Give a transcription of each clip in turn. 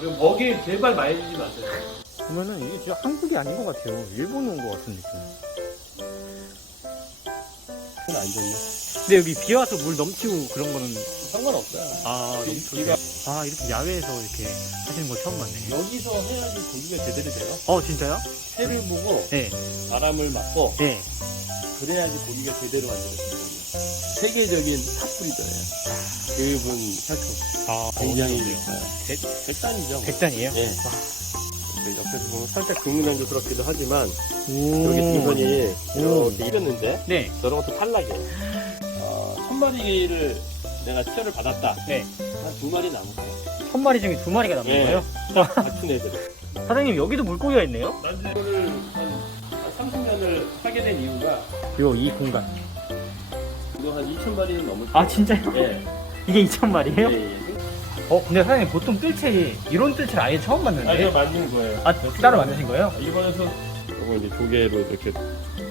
그리고 먹이에 제발 말리지 마세요. 보면은 이게 진짜 한국이 아닌 것 같아요. 일본 온 것 같은 느낌. 손안 좋네. 근데 여기 비 와서 물 넘치고 그런 거는 상관없어요. 아 비- 너무 비가- 좋네. 아 이렇게 야외에서 이렇게 하시는 거 처음 봤네. 여기서 해야지 고기가 제대로 돼요. 어 진짜요? 해를 보고 네. 바람을 맞고 네. 그래야지 고기가 제대로 만들어져요. 세계적인 탑브리더예요. 교육은 살코 아 굉장히. 백- 백단이죠. 백단이에요? 예. 그 옆에서 보면 살짝 금문난조스럽기도 하지만 오. 여기 등선이 오. 이렇게 익었는데 네. 저런 것도 탈락이에요. 어, 천 마리를 내가 시험을 받았다. 네. 한 두 마리 남았어요. 천 마리 중에 두 마리가 남은 네. 거예요? 같은 애들. 사장님 여기도 물고기가 있네요? 난 이거를 한, 한 30년을 하게 된 이유가 요 이 공간. 이거 한 2천 마리는 넘을 아 진짜요? 예. 이게 2천 마리예요? 예, 예. 어 근데 사장님 보통 뜰채 이런 뜰채를 아예 처음 아, 이거 봤는데. 만든 거예요. 아 따로 만드신 거예요? 일본에서 이거 이제 조개로 이렇게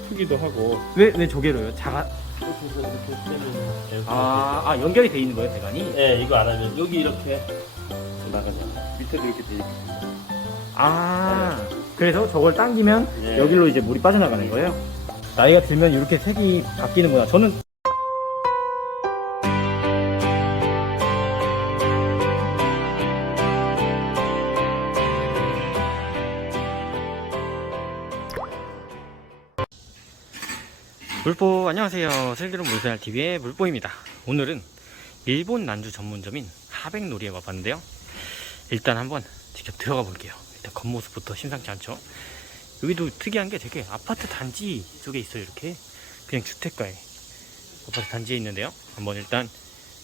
크기도 하고 왜 왜 조개로요? 자가 이렇게 해서 이렇게 떼면 아, 아 연결이 돼 있는 거예요 배관이? 예, 이거 안 하면 여기 이렇게 나가잖아. 밑에도 이렇게 돼 있고. 아 그래서 저걸 당기면 예. 여기로 이제 물이 빠져나가는 거예요? 나이가 들면 이렇게 색이 바뀌는구나. 저는 물보 안녕하세요. 슬기로운 물생활 TV의 물보입니다. 오늘은 일본 난주 전문점인 하백놀이에 와봤는데요. 일단 한번 직접 들어가 볼게요. 일단 겉모습부터 심상치 않죠? 여기도 특이한 게 되게 아파트 단지 쪽에 있어요. 이렇게 그냥 주택가에 아파트 단지에 있는데요. 한번 일단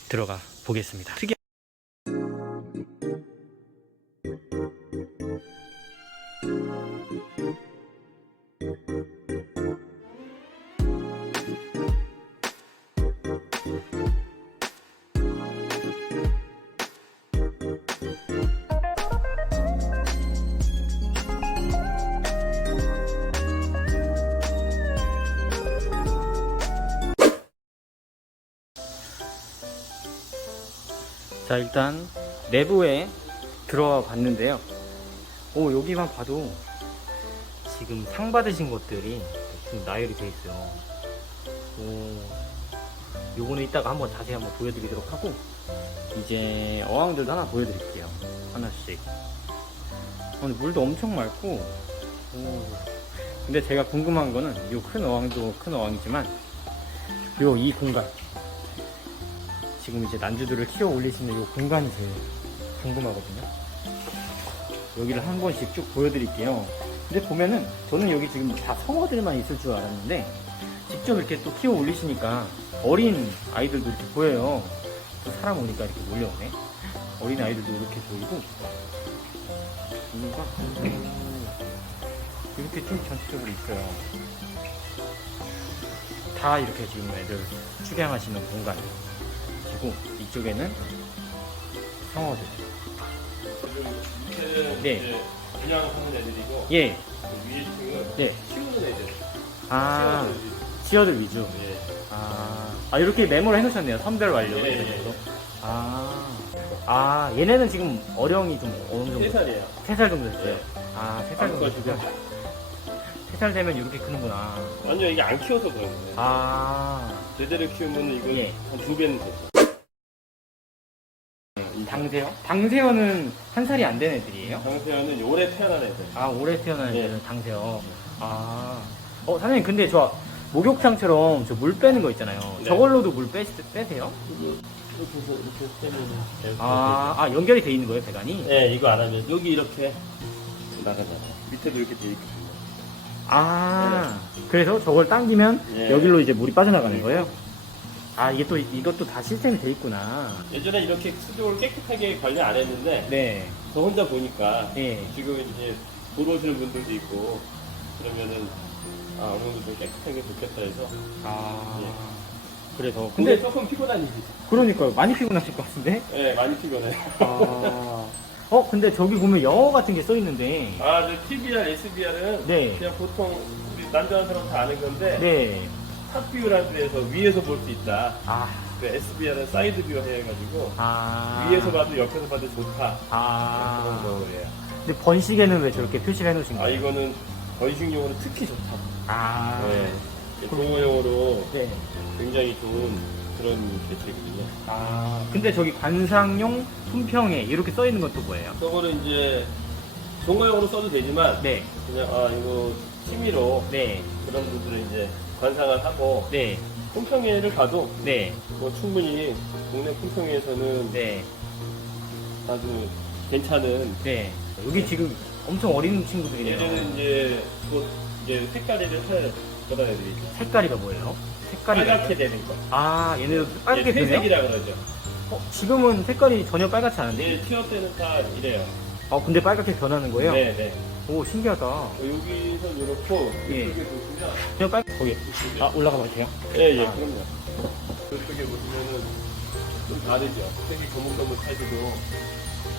들어가 보겠습니다. 특이 자 일단 내부에 들어와 봤는데요. 오 여기만 봐도 지금 상 받으신 것들이 지금 나열이 돼 있어요. 오 요거는 이따가 한번 자세히 한번 보여드리도록 하고 이제 어항들도 하나 보여드릴게요. 하나씩. 어, 근데 물도 엄청 맑고 오 근데 제가 궁금한 거는 요 큰 어항도 큰 어항이지만 요 이 공간 지금 이제 난주들을 키워 올리시는 이 공간이 제일 궁금하거든요. 여기를 한 번씩 쭉 보여드릴게요. 근데 보면은 저는 여기 지금 다 성어들만 있을 줄 알았는데 직접 이렇게 또 키워 올리시니까 어린 아이들도 이렇게 보여요. 또 사람 오니까 이렇게 몰려오네. 어린 아이들도 이렇게 보이고 이유가 이렇게 쭉 전체적으로 있어요. 다 이렇게 지금 애들 축양하시는 공간. 그리고 이쪽에는. 지금 밑에는 네. 이제 그냥 하는 애들이고 예, 그 위에 층은 네. 키우는 애들. 아, 키우는. 치어들 위주. 예. 아, 아 이렇게 메모를 해놓으셨네요. 선별 완료. 예, 예, 식으로. 아, 아 얘네는 지금 어령이 좀 어느 정도? 세 살이에요. 세 살 정도 됐어요. 예. 아, 세 살 정도 됐어요. 세살 되면 이렇게 크는구나. 아니요, 이게 안 키워서 그런 거예요. 아, 제대로 키우면 이거 예. 한 두 배는 되죠. 당새어? 당새어는 한 살이 안 된 애들이에요? 장세현은 올해 태어난 애들. 아, 올해 태어난 예. 애들은 당새어. 아, 어, 사장님, 근데 저 목욕탕처럼 저 물 빼는 거 있잖아요. 네. 저걸로도 물 빼, 빼세요? 이렇게 해서 이렇게 떼면은. 아, 아, 연결이 돼 있는 거예요, 배관이? 네, 이거 안 하면 여기 이렇게 나가잖아요. 밑에도 이렇게 돼 있거든요. 아, 그래서 저걸 당기면 예. 여기로 이제 물이 빠져나가는 거예요? 아, 이게 또, 이것도 다 시스템이 돼 있구나. 예전에 이렇게 수족을 깨끗하게 관리 안 했는데 네. 저 혼자 보니까 예. 지금 이제 보러 오시는 분들도 있고 그러면은 아 어느 정도 좀 깨끗하게 좋겠다 해서 아, 예. 그래서. 근데 근데, 조금 피곤하지 그러니까요. 많이 피곤하실 것 같은데? 네 많이 피곤해 아. 어, 근데 저기 보면 영어 같은 게 써 있는데. 아저 TBR, SBR은 네. 그냥 보통 우리 남자한 사람 다 아는 건데 네. 탑뷰라는 데서 위에서 볼 수 있다 아, 그 SBR은 사이드 뷰 해가지고 아. 위에서 봐도 옆에서 봐도 좋다 아. 그런 거 근데 번식에는 왜 저렇게 표시를 해놓으신 아 거예요? 이거는 번식용으로 특히 좋다고. 아, 네. 동호용으로 네. 굉장히 좋은 그런 개체거든요. 아, 근데 저기 관상용 품평회 이렇게 써 있는 건 또 뭐예요? 저거는 이제 동호용으로 써도 되지만 네, 그냥 아 이거 취미로 네, 그런 분들은 이제 관상을 하고 네, 품평회를 가도 네, 뭐 충분히 국내 품평회에서는 네, 아주 괜찮은 네. 여기 지금 엄청 어린 친구들이네요. 얘들은 이제 곧 이제 색깔이를 할 그런 애들이 색깔이가 뭐예요? 색깔이 빨갛게 되는 거. 아, 얘네도 빨갛게 되네요? 회색이라 그러죠. 어, 지금은 색깔이 전혀 빨갛지 않은데? 얘 취업 때는 다 이래요. 아, 근데 빨갛게 변하는 거예요? 네, 네. 오, 신기하다. 여기서 이렇고 예. 이쪽에 보시면 그냥 빨, 거기. 아, 올라가 봐도 돼요? 예, 예, 아. 그럼요. 이쪽에 보시면은 좀 다르죠. 색이 거뭇거뭇 해지고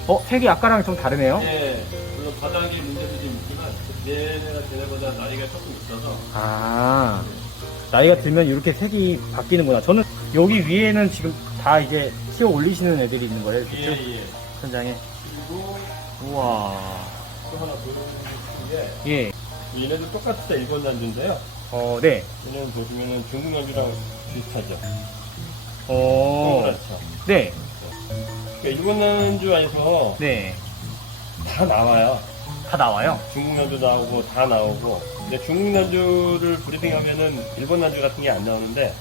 어, 색이 아까랑 좀 다르네요? 예, 물론 바닥에 문제도 좀 있지만 얘네가 쟤네보다 나이가 조금 있어서 아, 나이가 들면 이렇게 색이 바뀌는구나. 저는 여기 위에는 지금 다 이제 씌워 올리시는 애들이 있는 거예요, 예, 그렇죠? 예. 현장에. 그리고 우와. 또 하나 보여드리는 게 예. 얘네도 똑같다 일본 난주인데요. 어, 네. 얘네는 보시면은 중국 난주랑 비슷하죠. 어, 동그랗죠. 네. 그러니까 일본 난주 안에서 네. 다 나와요. 다 나와요? 중국 난주 나오고 다 나오고. 근데 중국 난주를 브리딩하면은 일본 난주 같은 게 안 나오는데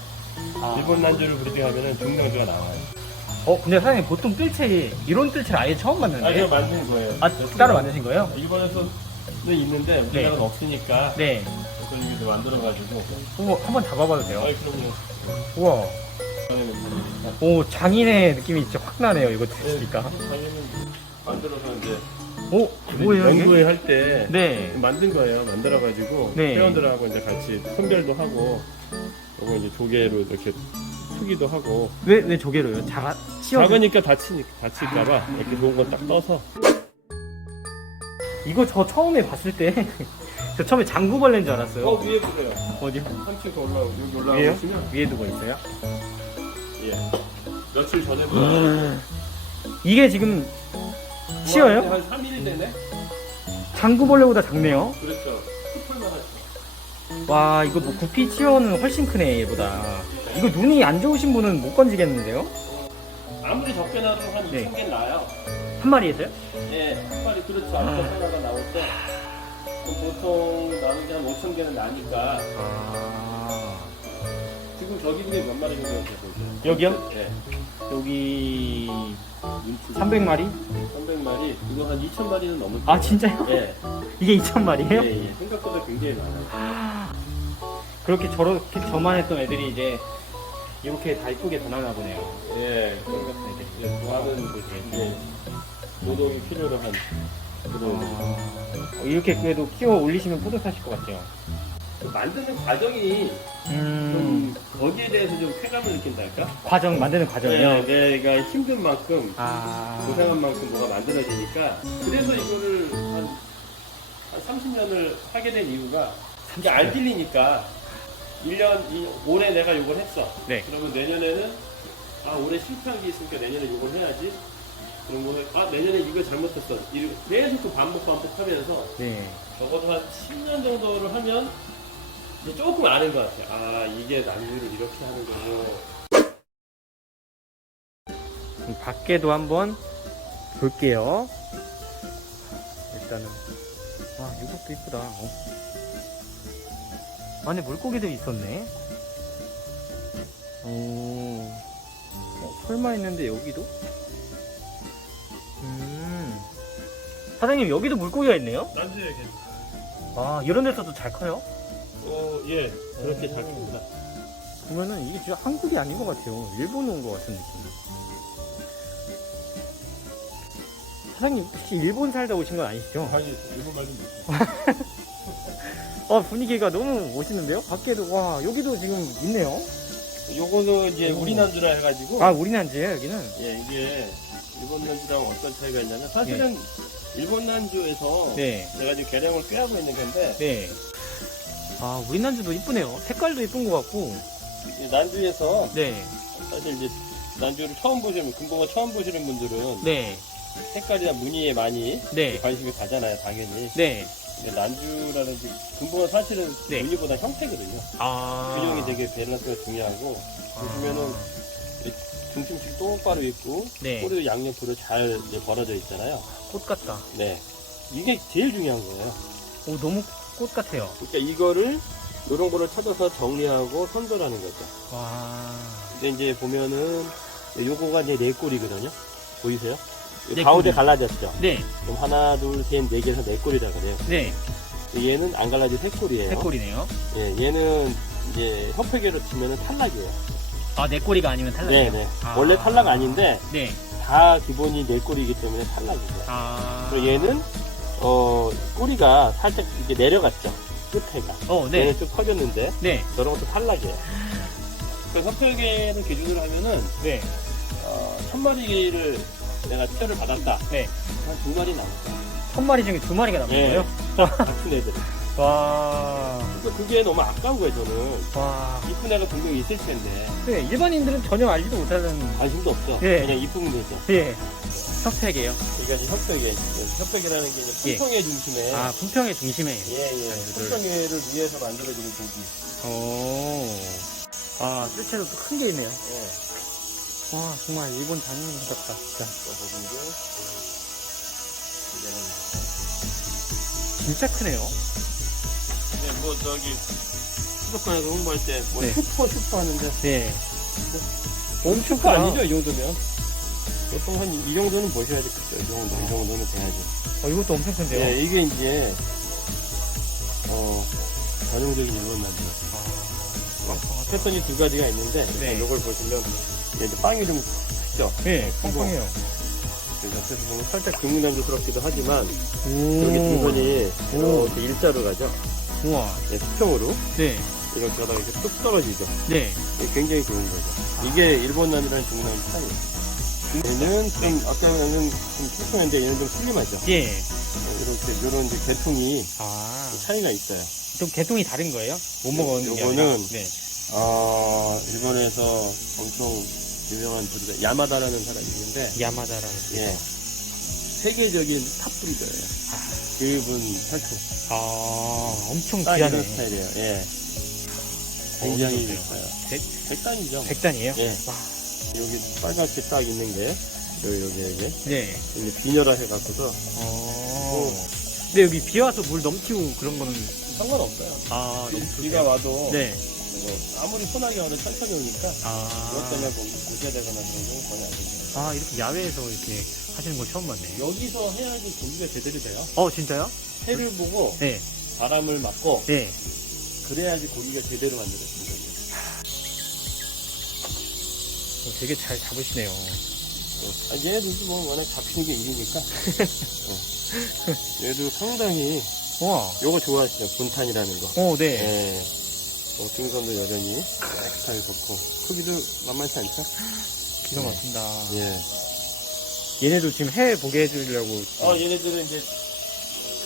아. 일본 난주를 브리딩하면은 중국 난주가 나와요. 어, 근데 사장님 보통 뜰채, 이런 뜰채를 아예 처음 아, 이거 봤는데. 만든 거예요. 아, 따로 만드신 거예요? 일본에서는 있는데 우리나라는 없으니까 네. 그걸 이렇게 만들어가지고. 오, 한번 잡아봐도 돼요? 그럼요. 우와. 오, 장인의 느낌이 진짜 확 나네요, 이거 드시니까. 자기는 만들어서 이제 오, 뭐예요, 이게? 연구회 할 때 네. 만든 거예요. 만들어가지고 네. 회원들하고 이제 같이 선별도 하고 요거 이제 조개로 이렇게 투기도 하고 왜, 왜 조개로요? 작아, 치워. 작으니까 다치 다칠까봐 이렇게 좋은 건 딱 떠서 이거 저 처음에 봤을 때, 저 처음에 장구벌레인 줄 알았어요. 어 위에 보세요. 어디요? 한층 더 올라 여기 위에요? 보시면 위에 두고 있어요? 예 며칠 전에보다 이게 지금 치어요? 한 3일이 되네. 장구벌레보다 작네요. 그렇죠. 하죠. 와, 이거 뭐 구피 치어는 훨씬 크네, 얘보다. 이거 눈이 안 좋으신 분은 못 건지겠는데요? 아무리 적게 나도 한 네. 2천 개 나요. 한 마리에서요? 예, 한 마리 그렇죠. 알파 하나가 나올 때 보통 게한 5천 개는 나니까 아. 지금 저기 중에 몇 마리 정도 되세요? 여기요? 네. 여기 눈치 300마리? 300마리 이거 한 2천 마리는 넘을 아, 거예요. 진짜요? 예. 이게 2,000마리예요? 예, 예. 생각보다 굉장히 많아요. 그렇게 저렇게 저만 했던 애들이 이제 이렇게 다 이쁘게 변하나 보네요. 예. 그런 애들이. 이제 좋아하는 이제 노동이 필요로 한 그런 어, 이렇게 그래도 키워 올리시면 뿌듯하실 것 같아요. 그 만드는 과정이 음, 좀 거기에 대해서 좀 쾌감을 느낀달까? 과정, 만드는 과정이요? 네, 내가 힘든 만큼 아, 고생한 만큼 뭐가 만들어지니까 그래서 이거를 한, 한 30년을 하게 된 이유가 이게 알길리니까 1년, 이, 올해 내가 이걸 했어. 네. 그러면 내년에는 아 올해 실패한 게 있으니까 내년에 이걸 해야지. 그런 거아 내년에 이거 잘못했어. 이렇게 계속 그 반복 반복 하면서 네. 적어도 한 10년 정도를 하면 이제 조금 아는 것 같아. 아 이게 남유를 이렇게 하는 거고. 그럼 밖에도 한번 볼게요. 일단은 와 이것도 이쁘다. 어. 안에 물고기들이 있었네. 오, 어, 설마 했는데 여기도? 음, 사장님 여기도 물고기가 있네요. 난주에 아 이런 데서도 잘 커요? 어, 예, 그렇게 오. 잘 큽니다. 보면은 이게 진짜 한국이 아닌 것 같아요. 일본 온 것 같은 느낌. 사장님 혹시 일본 살다 오신 건 아니시죠? 아니, 일본 말좀 못해. 아 분위기가 너무 멋있는데요? 밖에도 와 여기도 지금 있네요. 요거는 이제 오. 우리 난주라 해가지고. 아 우리 난지예요 여기는. 예, 이게 일본 난주랑 어떤 차이가 있냐면 사실은 일본 난주에서 네, 내가 지금 개량을 꾀하고 있는 건데 네. 아 우리 난주도 이쁘네요. 색깔도 이쁜 것 같고. 이 난주에서 네, 사실 이제 난주를 처음 보시는 금붕어 처음 보시는 분들은 네. 색깔이나 무늬에 많이 네. 관심이 가잖아요, 당연히. 네. 근데 난주라는 그 근본은 사실은 네. 무늬보다 형태거든요. 아. 균형이 되게 밸런스가 중요하고 보시면은 중심축 똑바로 있고 네. 꼬리도 양옆으로 잘 이제 벌어져 있잖아요. 꽃 같다. 네. 이게 제일 중요한 거예요. 오, 너무 꽃 같아요. 그러니까 이거를 이런 거를 찾아서 정리하고 선별하는 거죠. 와. 근데 이제 보면은 요거가 이제 네 꼬리거든요. 보이세요? 네 가운데 꼬리. 갈라졌죠. 네. 그럼 하나, 둘, 셋, 네 개에서 네 꼬리라 그래요. 네. 얘는 안 갈라진 세 꼬리예요. 새 꼬리네요. 예, 얘는 이제 협회계로 치면은 탈락이에요. 아, 내 꼬리가 아니면 탈락이에요? 네, 네. 아. 원래 탈락 아닌데 네. 다 기본이 네 꼬리이기 때문에 탈락이에요. 아. 그리고 얘는 어 꼬리가 살짝 이렇게 내려갔죠. 끝에가. 어, 네. 얘는 좀 커졌는데 네. 저런 것도 탈락이에요. 그 협회계를 기준으로 하면은 네. 어, 천 마리를 내가 투자를 받았다. 네. 한 두 마리 남았다. 천 마리 중에 두 마리가 남은 예. 거예요? 같은 애들. 와. 그러니까 그게 너무 아까운 거예요, 저는. 와. 이쁜 애가 분명히 있을 텐데. 네, 일반인들은 전혀 알지도 못하는. 관심도 없어. 예. 그냥 이쁘면 되죠. 예. 협회계요. 그러니까 이제 협회계. 협회계라는 게 이제 예. 품평의 중심에. 아, 품평의 중심에. 예, 예. 아이들. 품평회를 위해서 만들어지는 고기. 오. 아, 뜰채도 또 큰 게 있네요. 예. 와, 정말 일본 장인 같다, 진짜. 진짜 크네요. 네, 뭐 저기 수족관에서 홍보할 때뭐 네. 슈퍼 슈퍼 하는데 네. 엄청 슈퍼. 아니죠 이 정도면 보통 한 이 정도는 보셔야지 그죠 이 정도 이 정도는 돼야지 어, 이것도 엄청 큰데요. 네, 이게 이제 어 전형적인 일본 만두 아, 패턴이 두 가지가 있는데 네. 이걸 보시면 이제 빵이 좀 크죠 네, 펑펑해요. 그 옆에서 보면 살짝 금문남주스럽기도 하지만 오. 여기 등선이 오. 이렇게 일자로 가죠 우와. 네, 수평으로 네. 이렇게 하다가 이렇게 뚝 떨어지죠 네. 이게 굉장히 좋은 거죠. 아. 이게 일본남이라는 중남의 차이예요. 얘는 좀 아까 얘는 좀 통통한데 얘는 좀 슬림하죠. 예. 이렇게 이런 이제 계통이 아. 차이가 있어요. 좀 개통이 다른 거예요? 못 먹어는 게 요거는-? 네. 아 일본에서 엄청 유명한 부리가 야마다라는 사람이 있는데 야마다라는. 예 세계적인 탑 브리더예요. 그분 혈통 아, 엄청 딱 이런 귀하네. 스타일이에요. 예 굉장히 어느 정도예요? 있어요. 백? 백단이죠. 백단이에요? 예 와. 여기 빨갛게 딱 있는 게 여기 여기 여기 네. 이제 비녀라 해갖고서 어. 근데 여기 비 와서 물 넘치고 그런 거는 상관없어요. 아 너무 비가. 와도 네. 뭐 아무리 소나기 와도 천천히 오니까 그것 아. 때문에 뭐 무시되거나 그런 건 전혀 안 됩니다. 아 이렇게 야외에서 이렇게 하시는 거 처음 봤네. 여기서 해야지 고기가 제대로 돼요. 어 진짜요? 해를 보고 네. 바람을 맞고 네. 그래야지 고기가 제대로 만들어지는 거죠. 어, 되게 잘 잡으시네요. 아, 얘도 뭐 워낙 잡히는 게 일이니까. 어. 얘도 상당히 와. 요거 좋아하시죠? 분탄이라는 거. 어 네. 예. 어, 등선도 여전히 깨끗하게 좋고 크기도 만만치 않죠? 기가 막힌다. 예. 얘네도 지금 해 보게 해주려고. 어 얘네들은 이제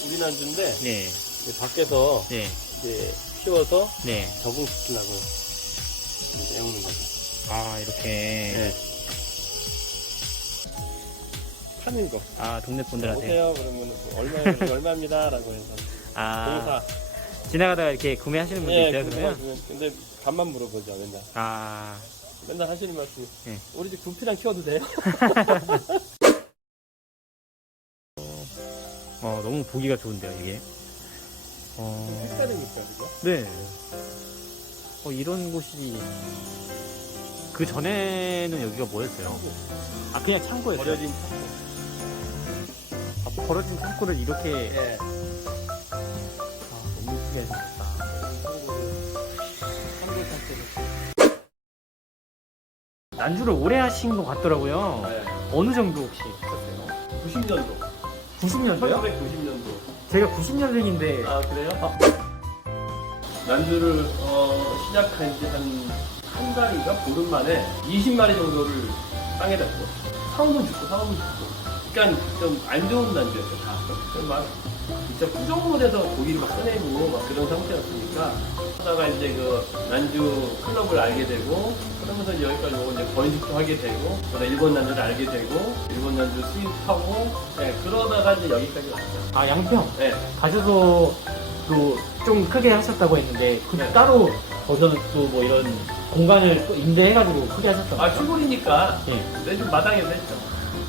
우리 난주인데 네. 이제 밖에서 네. 이제 키워서 네. 적응시키려고 이제 애우는 거죠. 아 이렇게. 네. 파는 거. 아 동네 분들한테. 오세요. 그러면 얼마 얼마입니다라고 해서 아 공사. 지나가다가 이렇게 구매하시는 분들 예, 있어요 근데, 그러면? 근데 간만 물어보죠 맨날. 아. 맨날 하시는 말씀이 네. 우리 집 구피랑 키워도 돼요? 어 너무 보기가 좋은데요 이게. 어. 색다르니까 그죠? 네. 어, 이런 곳이 그 전에는 여기가 뭐였어요? 아 그냥 창고였어요. 버려진 아, 버려진 창고를 이렇게 예. 아, 이쁘게 해주셨다. 한국 자체로. 난주를 오래 하신 것 같더라고요. 네. 어느 정도 혹시 했었어요? 90년도. 90년도요? 1990년도. 제가 90년생인데 아 그래요? 난주를 어, 시작한 지 한 한 달인가 보름 만에 20마리 정도를 땅에다 줘. 사오면 죽고 사오면 죽고. 그러니까 좀 안 좋은 난주였죠 다. 막 진짜 부정물에서 고기를 막 꺼내고 막 그런 상태였으니까 하다가 이제 그 난주 클럽을 알게 되고 그러면서 이제 여기까지 오고 이제 번식도 하게 되고 그다음에 일본 난주를 알게 되고 일본 난주 수입하고 네, 그러다가 이제 여기까지 왔죠. 아 양평 네. 가셔서 또 좀 크게 하셨다고 했는데 그 네. 따로 거기서는 또 뭐 이런 공간을 또 임대해가지고 크게 하셨던 아 거예요? 시골이니까 예. 맨좀 마당에서 했죠.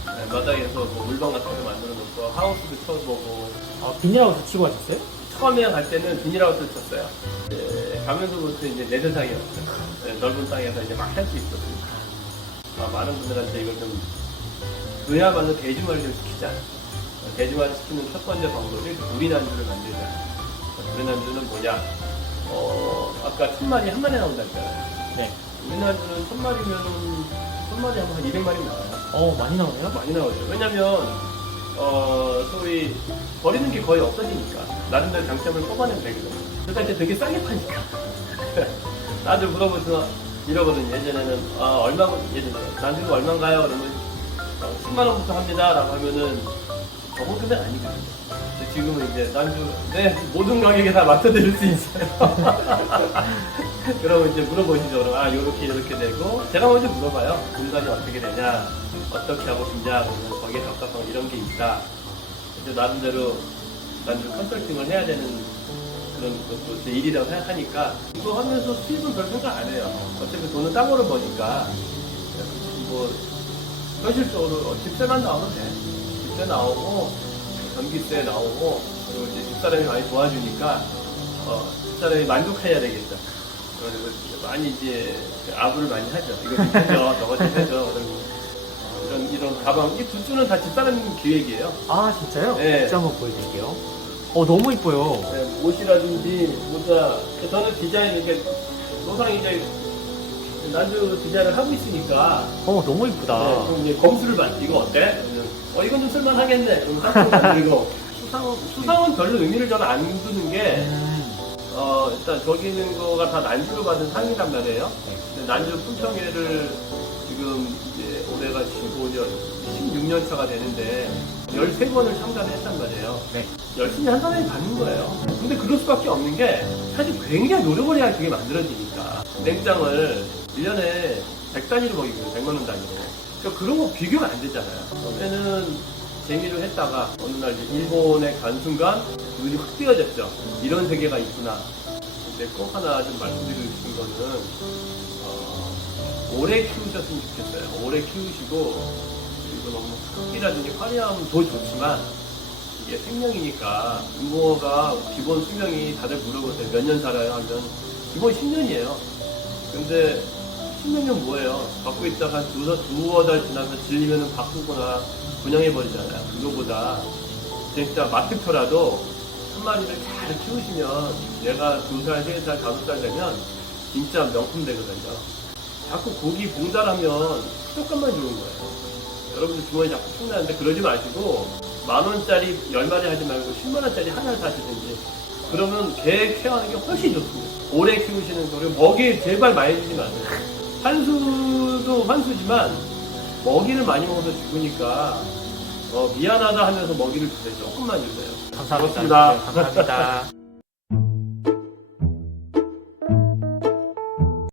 네, 마당에서 뭐 물방 같은 거 만들어 놓고 하우스도 쳐보고 아 비닐하우스 치고 하셨어요? 처음에 갈 때는 비닐하우스를 쳤어요. 네, 가면서부터 이제 내 세상이었어요. 네, 넓은 땅에서 이제 막 할 수 있었으니까. 아, 많은 분들한테 이걸 좀 그야말로 대중화를 좀 시키자. 어, 대중화를 시키는 첫 번째 방법이 우리 난주를 만들자. 어, 우리 난주는 뭐냐? 어, 아까 천 마리 한 마리 나온다 했잖아요. 네. 우리 난주는 천 마리면은 천 마리 하면 한 200마리 나와요. 어 많이 나오네요. 많이 나오죠. 왜냐면 어 소위 버리는 게 거의 없어지니까 나름대로 장점을 뽑아내면 되거든. 그러니까 이제 되게 싸게 파니까. 나도 물어보서 이러거든. 예전에는 아 얼마 예전에 난주가 얼마인가요? 그러면 어, 10만 원부터 합니다라고 하면은 저거 금액 아니거든요. 지금은 이제 난주 네 모든 가격에 다 맞춰드릴 수 있어요. 그러면 이제 물어보시죠. 그럼 아 요렇게 요렇게 되고 제가 먼저 물어봐요. 공간이 어떻게 되냐, 어떻게 하고 싶냐, 그러면 거기에 적합한 이런 게 있다. 이제 나름대로 난주 컨설팅을 해야 되는 그런 것도 제 일이라고 생각하니까 이거 하면서 수입은 별 생각 안 해요. 어차피 돈은 땅으로 버니까 뭐 현실적으로 어, 집세만 나오면 돼. 집세 나오고 전기세 나오고 그리고 이제 집사람이 많이 도와주니까 어, 집사람이 만족해야 되겠죠. 그래서 많이 이제 아부를 많이 하죠. 이거 좀 해줘, 저거 좀 해줘. 이런 이런 가방 이 굿즈는 다 집사람 기획이에요. 아 진짜요? 네. 굿즈 한번 보여드릴게요. 어 너무 이뻐요. 네, 옷이라든지 모자 저는 디자인 이게 노상 이제 난주 디자인을 하고 있으니까 어 너무 이쁘다. 네, 좀 이제 검수를 받 이거 어때? 그러면, 어 이건 좀 쓸만하겠네. 그럼 상품 만들고 수상 수상은 별로 의미를 저는 안 두는 게 음, 어, 일단 저기 있는 거가 다 난주로 받은 상이란 말이에요. 근데 난주 품평회를 지금 이 제 올해가 15년, 16년 차가 되는데 13번을 참가를 했단 말이에요. 네. 열심히 한 사람이 받는 거예요. 근데 그럴 수밖에 없는 게 사실 굉장히 노력을 해야 그게 만들어지니까. 냉장을 1년에 100단위로 먹이거든요. 100만 원 단위로. 그러니까 그런 거 비교가 안 되잖아요. 처음에는 재미로 했다가 어느 날 이제 일본에 간 순간 눈이 확 띄어졌죠. 이런 세계가 있구나. 근데 꼭 하나 좀 말씀드리고 싶은 거는 어, 오래 키우셨으면 좋겠어요. 오래 키우시고 그리고 너무 크기라든지 화려함도 좋지만 이게 생명이니까 부모가 기본 수명이 다들 물어보세요. 몇 년 살아요? 하면 기본 10년이에요. 근데 10년이면 뭐예요? 갖고 있다가 한 두어, 두어 달 지나서 질리면 바꾸거나 분양해버리잖아요. 그거보다 진짜 마트표라도 한 마리를 잘 키우시면 얘가 두 살, 세 살, 다섯 살 되면 진짜 명품 되거든요. 자꾸 고기 봉달하면 수족관만 좋은 거예요. 여러분들 주머니 자꾸 funk나는데 그러지 마시고 만 원짜리 열 마리 하지 말고 10만 원짜리 하나를 사시든지 그러면 개 케어하는 게 훨씬 좋습니다. 오래 키우시는 거를 먹이 제발 많이 주지 마세요. 환수도 환수지만 먹이를 많이 먹어서 죽으니까 어, 미안하다 하면서 먹이를 주세요. 조금만 주세요. 감사합니다. 고맙습니다. 네, 감사합니다.